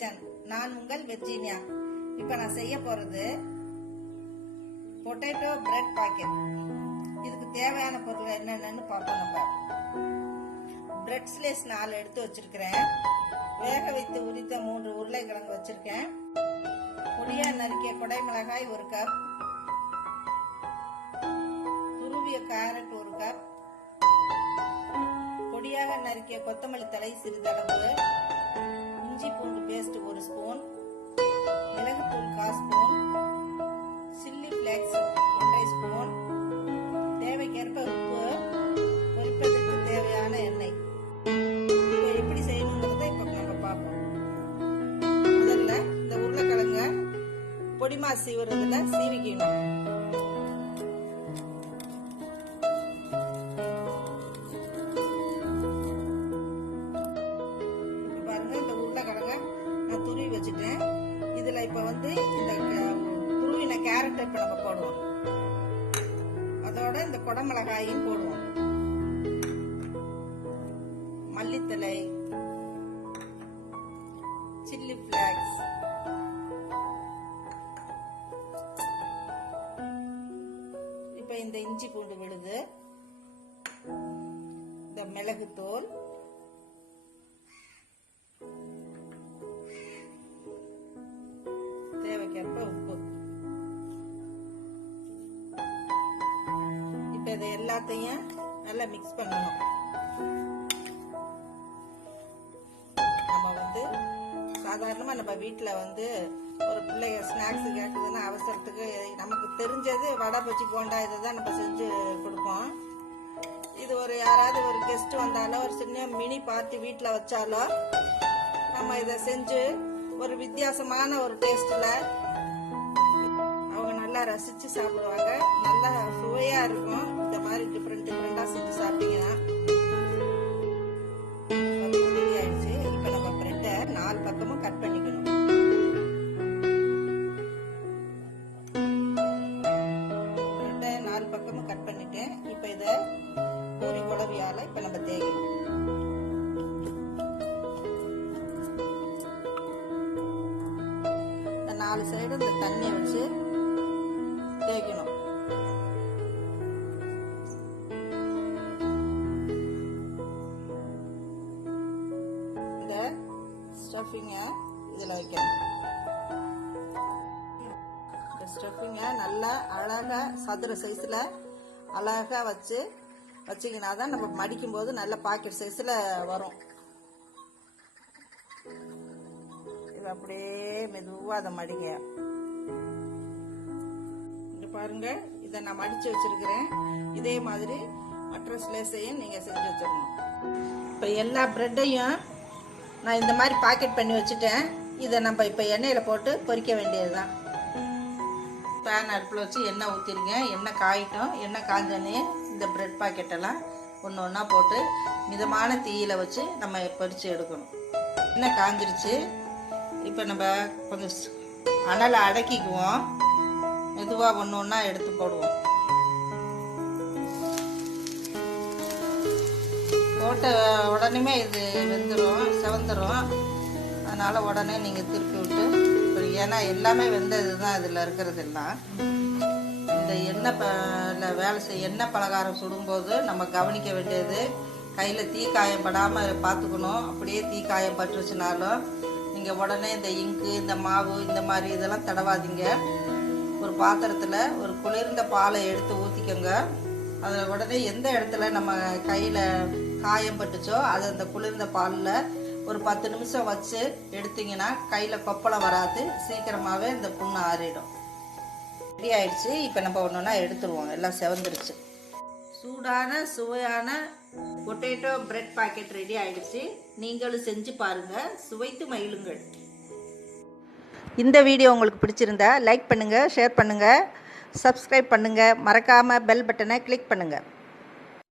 Kitchen. நான் உங்கள் Virginia. இப்போ நான் செய்ய போறது பொட்டேட்டோ பிரெட் பாக்கெட். இதுக்கு தேவையான பொருள் என்னென்னு பார்ப்போம். நம்ம பிரெட் ஸ்லைஸ் 4 எடுத்து வச்சிருக்கிறேன். வேக வைத்து உரித்த 3 உருளைக்கிழங்கு வச்சிருக்கேன். பொடியா நறுக்கிய குடைமிளகாய் 1 கப், துருவிய கேரட் 1 கப், பொடியாக நறுக்கிய கொத்தமல்லி தழை சிறிதளவு, இஞ்சி பூண்டு பேஸ்ட் 1 ஸ்பூன், மிளகுத்தூள் 1/4 ஸ்பூன், சில்லி ஃபிளேக்ஸ் 1/2 ஸ்பூன், தேவைக்கேற்ப உப்பு, பொரிப்பதற்கு தேவையான எண்ணெய். இப்போ எப்படி செய்யணுங்கிறத இப்போ நம்ம பார்ப்போம். முதல்ல இந்த உருளைக்கிழங்க பொடிமா சீவுறதுல சீவிக்கணும். வச்சுட்டேன். இதுல இப்ப வந்து இந்த துருவின கேரட் இப்ப நம்ம போடுவோம். அதோட இந்த குடமிளகாயும் போடுவோம். மல்லித்தலை, சில்லி பிளாக்ஸ், இப்ப இந்த இஞ்சி பூண்டு விழுது, இந்த மிளகுத்தூள், தேவைக்கேற்ப உப்பு. இப்ப இதை எல்லாத்தையும் நல்லா மிக்ஸ் பண்ணணும். நம்ம வந்து சாதாரணமா நம்ம வீட்டுல வந்து ஒரு பிள்ளைங்க ஸ்நாக்ஸ் கேட்குதுன்னா அவசரத்துக்கு நமக்கு தெரிஞ்சது வடை பஜ்ஜி போண்டா இதுதான் நம்ம செஞ்சு கொடுப்போம். இது ஒரு யாராவது ஒரு கெஸ்ட் வந்தாலோ ஒரு சின்ன மினி பார்ட்டி வீட்டுல வச்சாலோ நம்ம இதை செஞ்சு ஒரு வித்தியாசமான ஒரு டேஸ்ட்ல அவங்க நல்லா ரசிச்சு சாப்பிடுவாங்க. நல்லா சுவையா இருக்கும். இந்த மாதிரி டிஃப்ரெண்டா செஞ்சு சாப்பிட்டீங்கன்னா. ரெடி ஆயிடுச்சு. இப்ப நம்ம பிரெட்டை 4 பக்கமும் கட் பண்ணிக்கணும். பிரெட்டை 4 பக்கமும் கட் பண்ணிட்டேன். இப்ப இத பூரி குழவியால இப்ப நம்ம தேய்க்கணும். இந்த 4 சைடும் இந்த தண்ணியை வச்சு தேய்க்கணும். இந்த ஸ்டஃபிங்க இதுல வைக்கணும். இந்த ஸ்டஃபிங்க நல்லா அழகா சதுர சைஸ்ல அழகா வச்சீங்கன்னாதான் நம்ம மடிக்கும் போது நல்ல பாக்கெட் சைஸ்ல வரும். அப்படியே மெதுவா அதை மடிங்க. பாருங்க, இதை நான் மடிச்சு வச்சிருக்கிறேன். இதே மாதிரி மற்ற ஸ்லைஸையும் நீங்க செஞ்சு வச்சிடணும். இப்ப எல்லா பிரெட்டையும் நான் இந்த மாதிரி பாக்கெட் பண்ணி வச்சுட்டேன். இதை நம்ம இப்ப எண்ணெயில போட்டு பொரிக்க வேண்டியதுதான். பேன் அடுப்புல வச்சு எண்ணெய் ஊத்திருங்க. எண்ணெய் காயிட்டும். எண்ணெய் காஞ்சோன்னே இந்த பிரெட் பாக்கெட் எல்லாம் ஒன்று ஒன்றா போட்டு மிதமான தீயில வச்சு நம்ம பொரிச்சு எடுக்கணும். எண்ணெய் காஞ்சிருச்சு. இப்போ நம்ம கொஞ்சம் அனலை அடக்கிக்குவோம். மெதுவாக ஒன்று ஒன்றா எடுத்து போடுவோம். போட்ட உடனே இது வெந்துடும், செவந்துடும். அதனால் உடனே நீங்கள் திருப்பி விட்டு, ஏன்னா எல்லாமே வெந்தது தான் இதில் இருக்கிறது எல்லாம். இந்த எண்ணெய் பலகாரம் சுடும்போது நம்ம கவனிக்க வேண்டியது, கையில் தீ காயம் படாமல் பார்த்துக்கணும். அப்படியே தீ காயம் பட்டுருச்சுனாலும் நீங்கள் உடனே இந்த இங்கு, இந்த மாவு, இந்த மாதிரி இதெல்லாம் தடவாதீங்க. ஒரு பாத்திரத்தில் ஒரு குளிர்ந்த பாலை எடுத்து ஊற்றிக்கோங்க. அதில் உடனே எந்த இடத்துல நம்ம கையில் காயம் பட்டுச்சோ அதை அந்த குளிர்ந்த பாலில் ஒரு 10 நிமிஷம் வச்சு எடுத்தீங்கன்னா கையில் கொப்பளம் வராது. சீக்கிரமாகவே இந்த புண்ணு ஆறிடும். ரெடி ஆயிடுச்சு. இப்போ நம்ம ஒன்று ஒன்றா எடுத்துருவோம். எல்லாம் செவந்துருச்சு. சூடான சுவையான பொட்டேட்டோ பிரெட் பாக்கெட் ரெடி ஆயிடுச்சு. நீங்களும் செஞ்சு பாருங்க, சுவைத்து மகிழுங்கள். இந்த வீடியோ உங்களுக்கு பிடிச்சிருந்தா லைக் பண்ணுங்க, ஷேர் பண்ணுங்க, சப்ஸ்கிரைப் பண்ணுங்க, மறக்காம பெல் பட்டனை கிளிக் பண்ணுங்க.